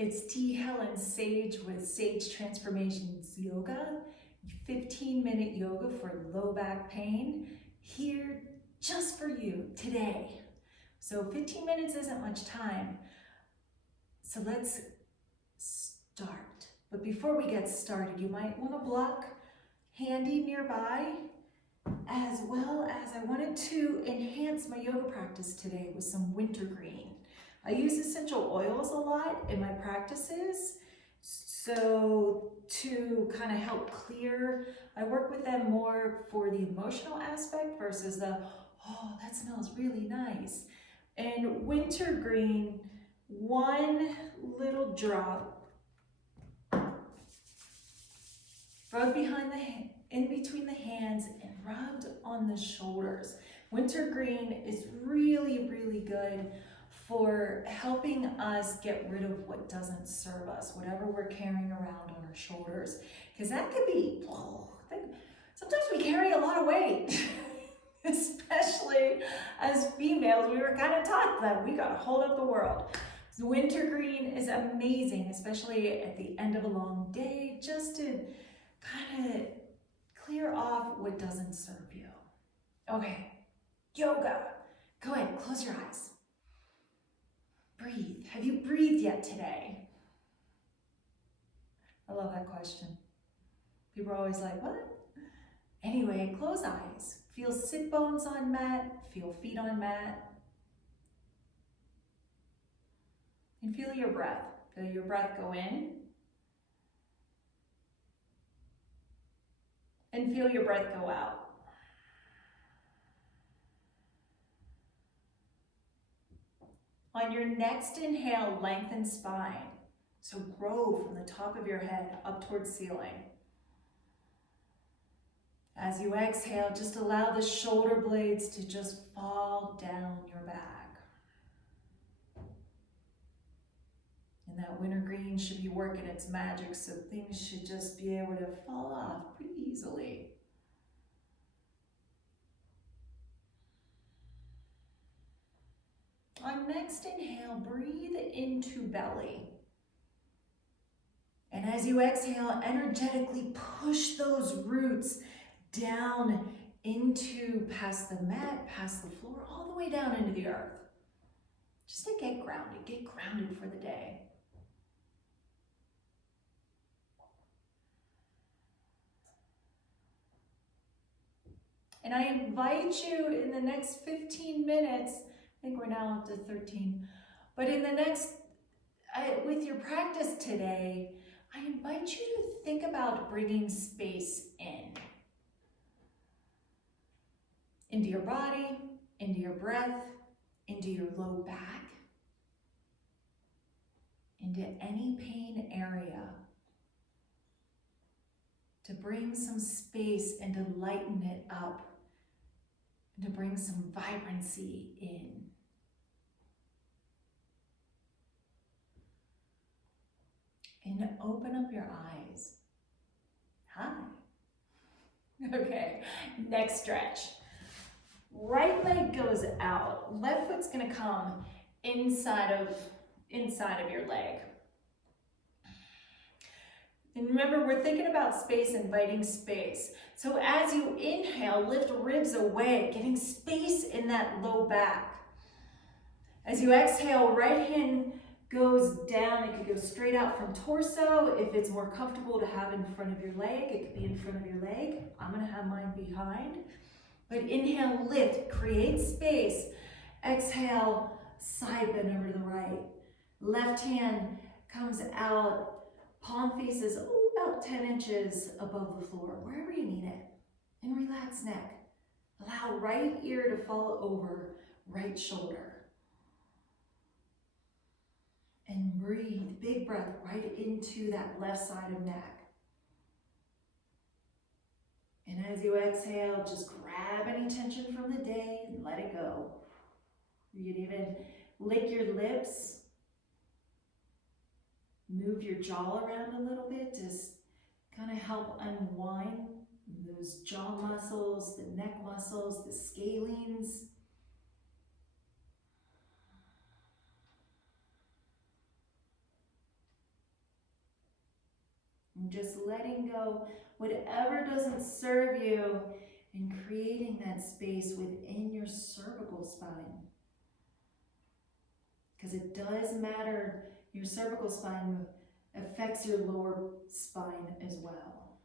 It's T. Helen Sage with Sage Transformations Yoga, 15-minute yoga for low back pain, here just for you today. So 15 minutes isn't much time, so let's start. But before we get started, you might want to block handy nearby, as well as I wanted to enhance my yoga practice today with some wintergreen. I use essential oils a lot in my practices, so to kind of help clear, I work with them more for the emotional aspect versus the, oh, that smells really nice. And wintergreen, one little drop, rubbed in between the hands and rubbed on the shoulders. Wintergreen is really, really good for helping us get rid of what doesn't serve us, whatever we're carrying around on our shoulders. Because that could be, sometimes we carry a lot of weight, especially as females. We were kind of taught that we gotta hold up the world. So wintergreen is amazing, especially at the end of a long day, just to kind of clear off what doesn't serve you. Okay, yoga. Go ahead, close your eyes. Breathe. Have you breathed yet today? I love that question. People are always like, what? Anyway, close eyes. Feel sit bones on mat, feel feet on mat. And feel your breath. Feel your breath go in. And feel your breath go out. On your next inhale, lengthen spine. So grow from the top of your head up towards ceiling. As you exhale, just allow the shoulder blades to just fall down your back. And that wintergreen should be working its magic, so things should just be able to fall off pretty easily. On next inhale, breathe into belly. And as you exhale, energetically push those roots down into past the mat, past the floor, all the way down into the earth. Just to get grounded for the day. And I invite you in the next 15 minutes, I think we're now up to 13, but in the next, with your practice today, I invite you to think about bringing space into your body, into your breath, into your low back, into any pain area, to bring some space and to lighten it up, and to bring some vibrancy in. And open up your eyes. Hi. Okay, next stretch. Right leg goes out. Left foot's gonna come inside of your leg. And remember, we're thinking about space, inviting space. So as you inhale, lift ribs away, getting space in that low back. As you exhale, right hand goes down. It could go straight out from torso. If it's more comfortable to have in front of your leg, it could be in front of your leg. I'm gonna have mine behind. But inhale, lift, create space. Exhale, side bend over to the right. Left hand comes out, palm faces about 10 inches above the floor, wherever you need it. And relax neck. Allow right ear to fall over right shoulder. And breathe, big breath right into that left side of neck. And as you exhale, just grab any tension from the day and let it go. You can even lick your lips, move your jaw around a little bit to kind of help unwind those jaw muscles, the neck muscles, the scalenes. And just letting go whatever doesn't serve you and creating that space within your cervical spine. Because it does matter, your cervical spine affects your lower spine as well.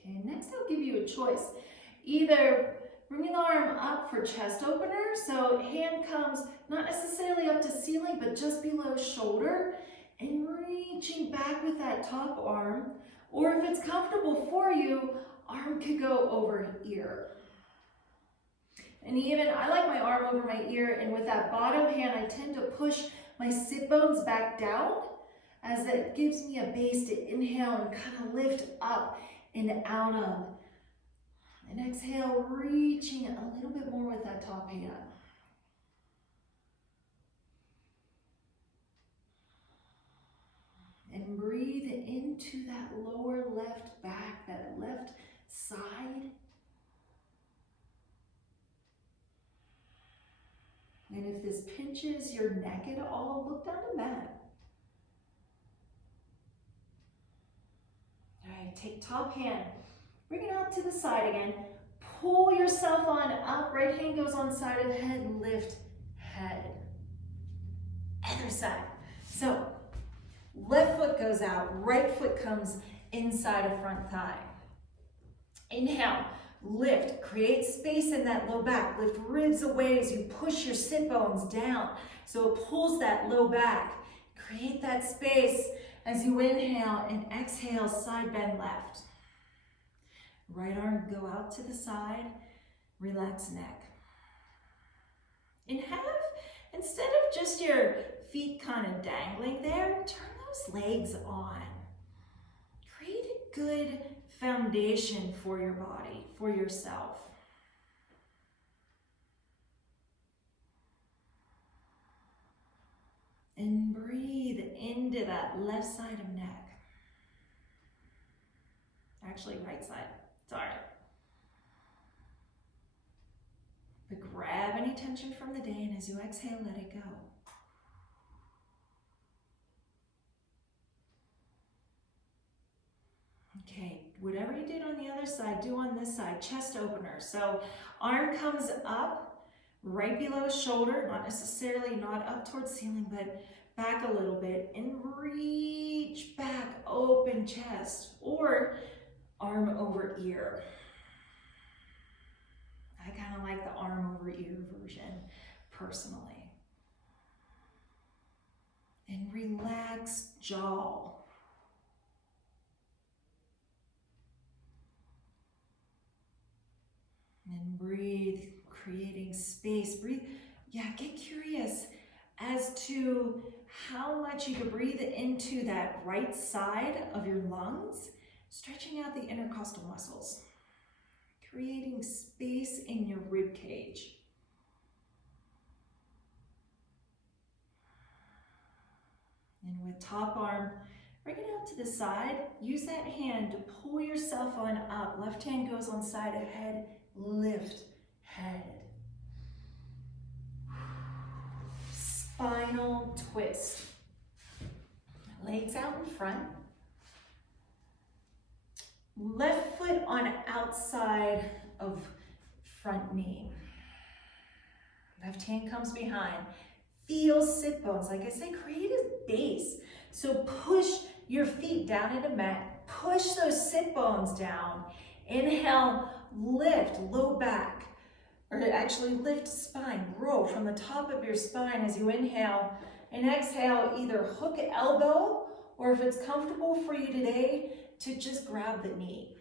Okay, next I'll give you a choice. Either bringing the arm up for chest opener, so hand comes not necessarily up to ceiling, but just below shoulder, and reaching back with that top arm. Or if it's comfortable for you, arm could go over ear. And even, I like my arm over my ear, and with that bottom hand, I tend to push my sit bones back down, as that gives me a base to inhale and kind of lift up and out of. And exhale, reaching a little bit more with that top hand. And breathe into that lower left back, that left side. And if this pinches your neck at all, look down the mat. All right, take top hand, bring it out to the side again. Pull yourself on up, right hand goes on side of the head, lift head. Other side. So, left foot goes out, right foot comes inside of front thigh. Inhale. Lift, create space in that low back. Lift ribs away as you push your sit bones down. So it pulls that low back. Create that space as you inhale and exhale, side bend left. Right arm go out to the side, relax neck. And instead of just your feet kind of dangling there, turn those legs on. Create a good foundation for your body, for yourself. And breathe into that left side of neck. Actually, right side. Sorry. But grab any tension from the day, and as you exhale, let it go. Okay, whatever you did on the other side, do on this side, chest opener. So arm comes up, right below shoulder, not necessarily not up towards ceiling, but back a little bit, and reach back, open chest, or arm over ear. I kind of like the arm over ear version, personally. And relax jaw. And breathe, creating space. Breathe, get curious as to how much you can breathe into that right side of your lungs, stretching out the intercostal muscles, creating space in your rib cage. And with top arm, bring it out to the side. Use that hand to pull yourself on up. Left hand goes on side of head. Lift head. Spinal twist. Legs out in front. Left foot on outside of front knee. Left hand comes behind. Feel sit bones. Like I said, create a base. So push your feet down into mat. Push those sit bones down. Inhale. Lift low back, or actually lift spine, grow from the top of your spine as you inhale, and exhale, either hook elbow, or if it's comfortable for you today, to just grab the knee.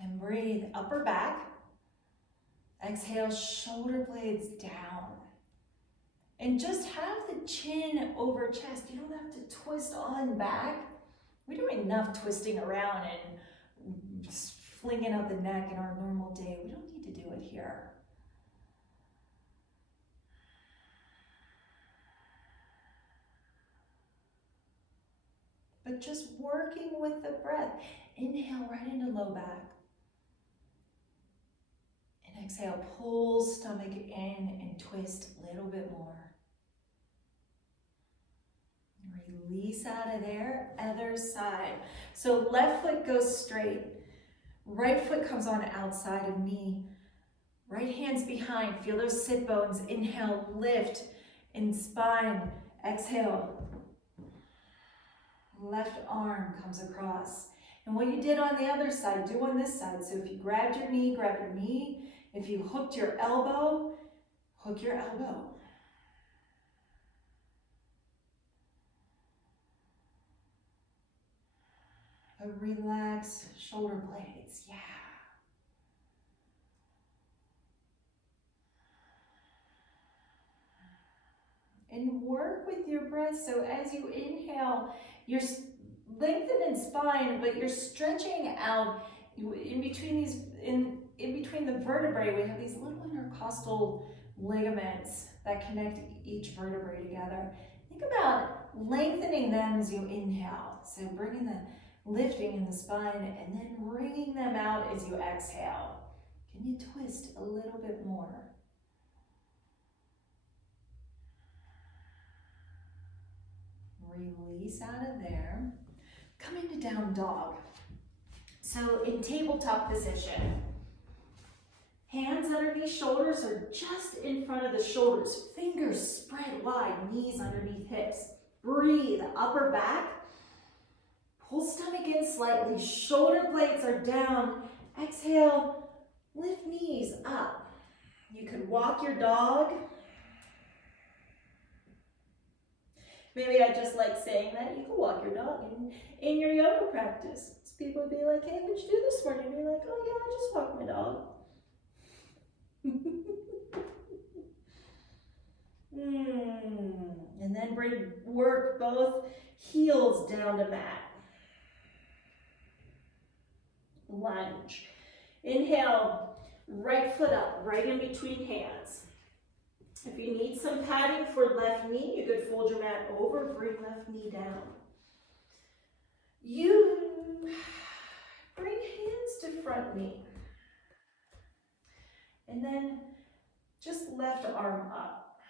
And breathe, upper back. Exhale, shoulder blades down. And just have the chin over chest. You don't have to twist on back. We do enough twisting around and flinging out the neck in our normal day. We don't need to do it here. But just working with the breath. Inhale right into low back. And exhale, pull stomach in and twist a little bit more. Release out of there, other side. So left foot goes straight, right foot comes on outside of knee, right hand's behind, feel those sit bones. Inhale, lift in spine, exhale. Left arm comes across. And what you did on the other side, do on this side. So if you grabbed your knee, grab your knee. If you hooked your elbow, hook your elbow. But relax shoulder blades, yeah. And work with your breath. So as you inhale, you're lengthening spine, but you're stretching out in between these, in between the vertebrae. We have these little intercostal ligaments that connect each vertebrae together. Think about lengthening them as you inhale. So bringing the lifting in the spine and then bringing them out as you exhale. Can you twist a little bit more? Release out of there. Come into down dog. So in tabletop position, hands underneath shoulders or just in front of the shoulders. Fingers spread wide, knees underneath hips. Breathe, upper back. Pull stomach in slightly, shoulder blades are down. Exhale, lift knees up. You could walk your dog. Maybe I just like saying that. You can walk your dog in your yoga practice. So people would be like, hey, what'd you do this morning? And be like, oh yeah, I just walked my dog. And then work both heels down to mat. Lunge. Inhale, right foot up, right in between hands. If you need some padding for left knee, you could fold your mat over, bring left knee down. You bring hands to front knee. And then just left arm up.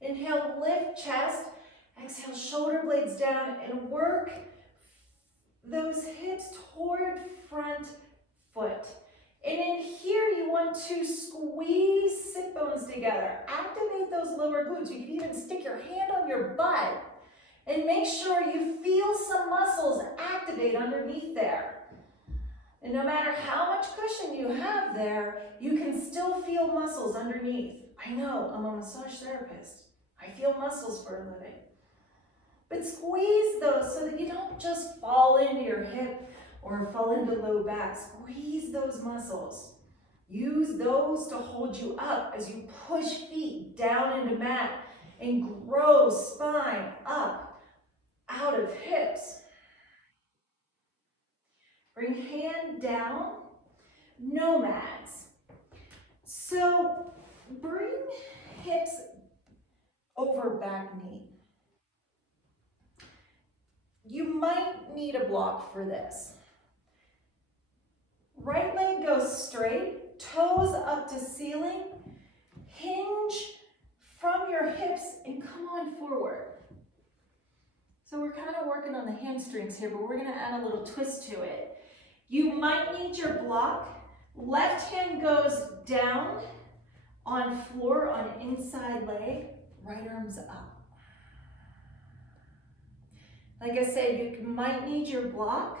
Inhale, lift chest. Exhale, shoulder blades down and work those hips toward front foot. And in here, you want to squeeze sit bones together. Activate those lower glutes. You can even stick your hand on your butt and make sure you feel some muscles activate underneath there. And no matter how much cushion you have there, you can still feel muscles underneath. I know, I'm a massage therapist. I feel muscles for a living. But squeeze those so that you don't just fall into your hip or fall into low back. Squeeze those muscles. Use those to hold you up as you push feet down into mat and grow spine up out of hips. Bring hand down, nomads. So bring hips over back knee. You might need a block for this. Right leg goes straight, toes up to ceiling, hinge from your hips and come on forward. So we're kind of working on the hamstrings here, but we're going to add a little twist to it. You might need your block. Left hand goes down on floor on inside leg, right arm's up. Like I said, you might need your block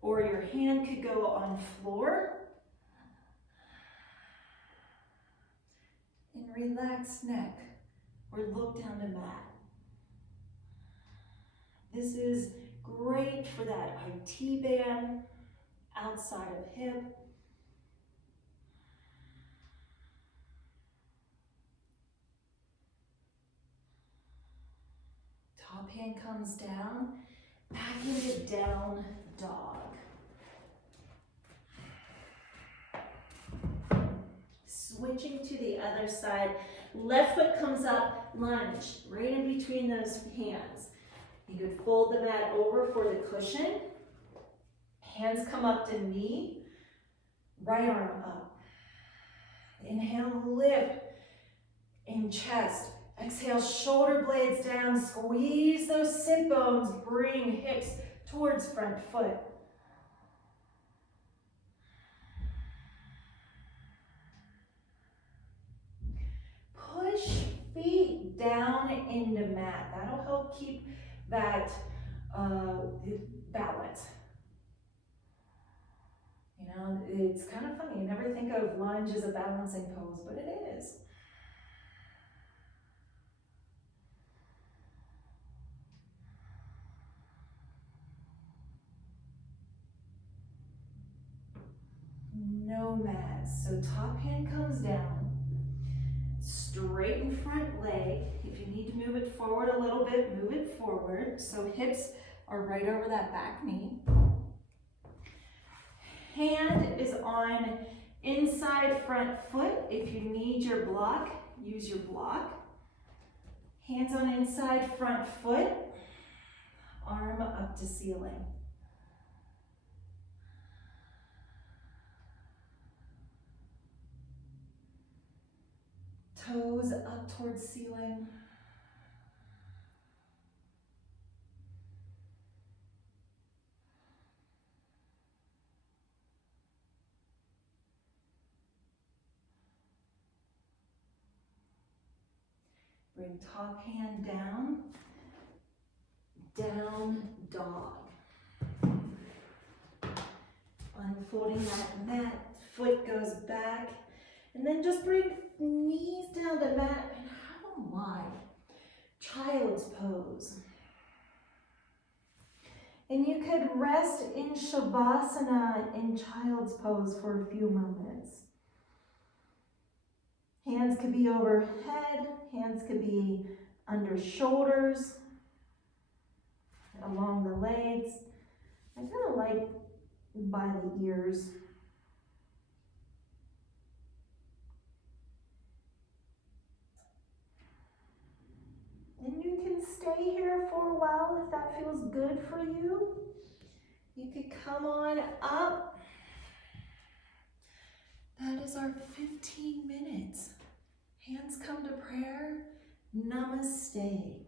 or your hand could go on floor. And relax neck or look down to mat. This is great for that IT band outside of hip. Top hand comes down, back into down dog. Switching to the other side, left foot comes up, lunge, right in between those hands. You could fold the mat over for the cushion. Hands come up to knee, right arm up. Inhale, lift in chest. Exhale, shoulder blades down, squeeze those sit bones, bring hips towards front foot. Push feet down into mat. That'll help keep that balance. You know, it's kind of funny. You never think of lunge as a balancing pose, but it is. Nomads. So top hand comes down, straighten front leg. If you need to move it forward a little bit, move it forward. So hips are right over that back knee. Hand is on inside front foot. If you need your block, use your block. Hands on inside front foot, arm up to ceiling. Toes up towards ceiling. Bring top hand down, down dog. Unfolding that mat, foot goes back, and then just bring knees down to mat and have them wide. Child's pose. And you could rest in Shavasana in child's pose for a few moments. Hands could be overhead, hands could be under shoulders, along the legs. I kind of like by the ears. And you can stay here for a while if that feels good for you. You could come on up. That is our 15 minutes. Hands come to prayer. Namaste.